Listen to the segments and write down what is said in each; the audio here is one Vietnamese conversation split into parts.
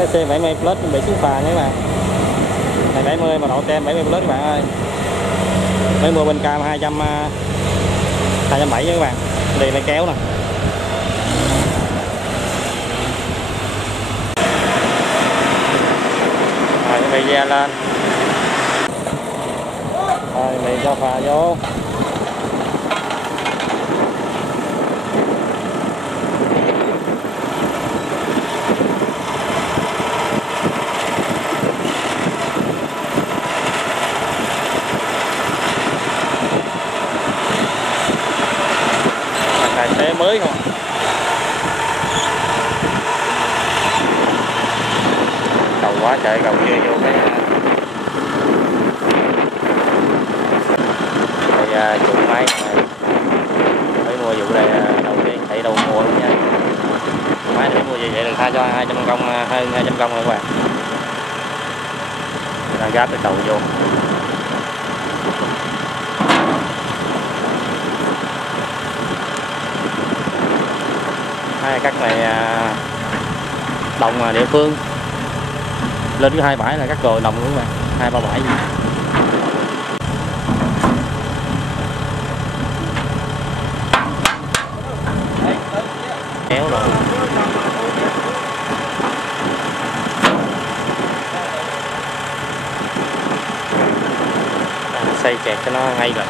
TC 70 Plus bị xuống phà nha các bạn. Này 70 mà độ tem 70 Plus các bạn ơi. Mới mua bên cam 270 nha các bạn. Đi máy kéo nè. Rồi cái bì lên. Rồi mì cho phà vô. Tài xế mới không. Cầu quá trời, cầu chưa vô cái trụ máy này. Mới mua vụ này đầu tiên thấy đâu mua luôn nha. Máy này mua gì vậy được tha cho 200 công, hơn 200 công rồi các bạn. Đang gáp cái cầu vô. Hai cắt này đồng địa phương. Lên cái 2 bãi là cắt rồi đồng luôn các bạn, 2-3 bãi gì. Kéo rồi. Xây kẹt cho nó ngay rồi.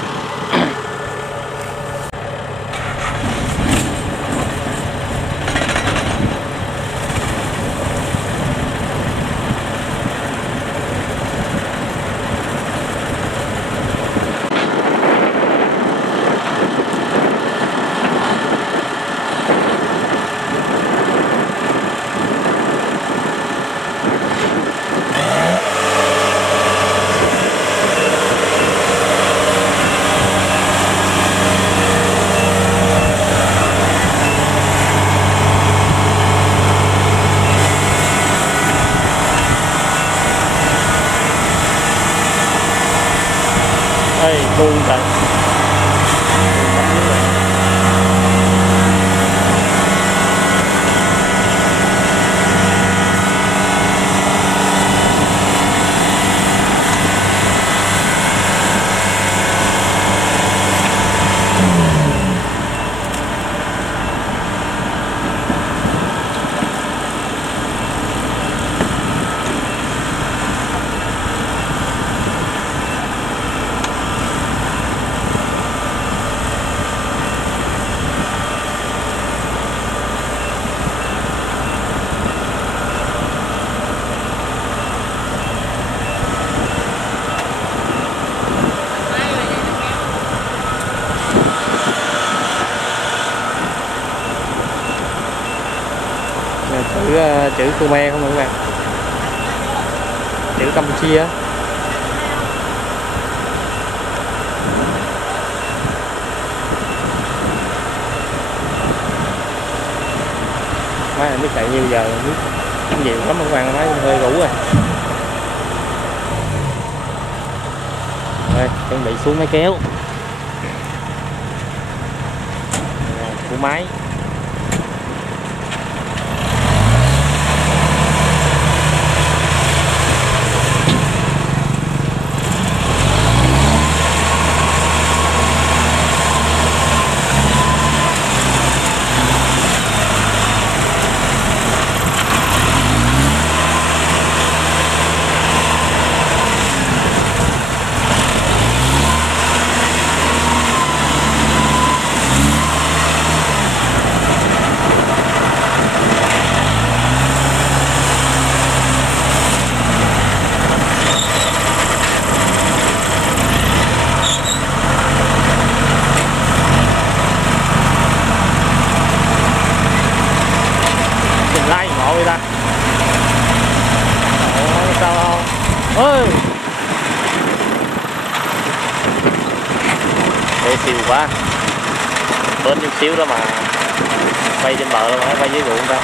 Ê, buông trời. Chữ Khmer không các bạn, chữ Campuchia. Máy này biết chạy nhiêu giờ, biết nhiều lắm các bạn, máy hơi rũ rồi. Rồi chuẩn bị xuống máy kéo của máy. Để siêu quá, bến chút xíu đó mà bay trên bờ luôn, bay dưới ruộng đâu.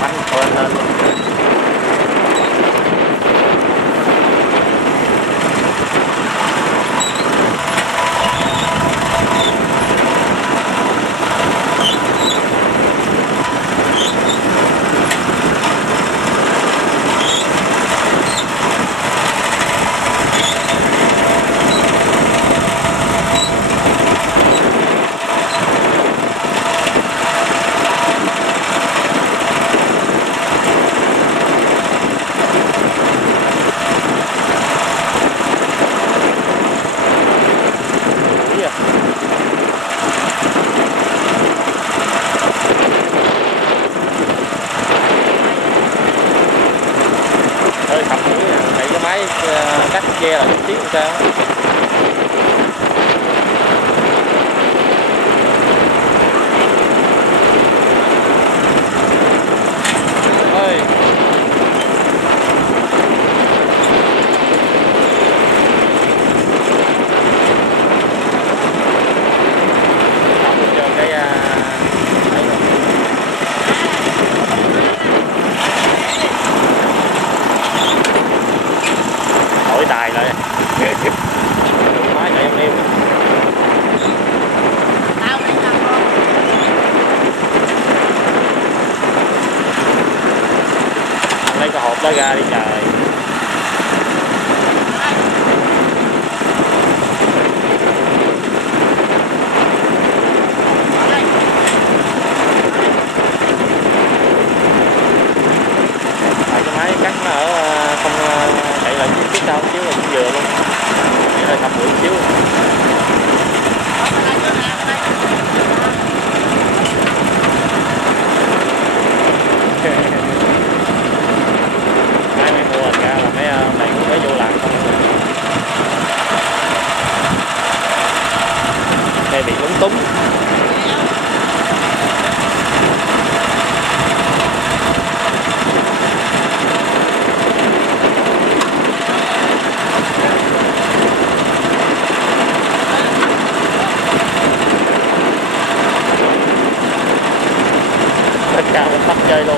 Bánh lên lên luôn. che lại chút xíu làm sao. Ơi cho cái ấy rồi. Đổi tài lại máy chạy em yêu lấy cái hộp đó ra đi trời. Tại cái máy cắt nó ở không chạy lại phía sau xíu là cũng vừa luôn, để lại thăm buổi xíu. Máy mày mua ra là mấy mày cũng mới vô làm không. Đây bị lúng túng. Tất cả mình bắt chơi luôn.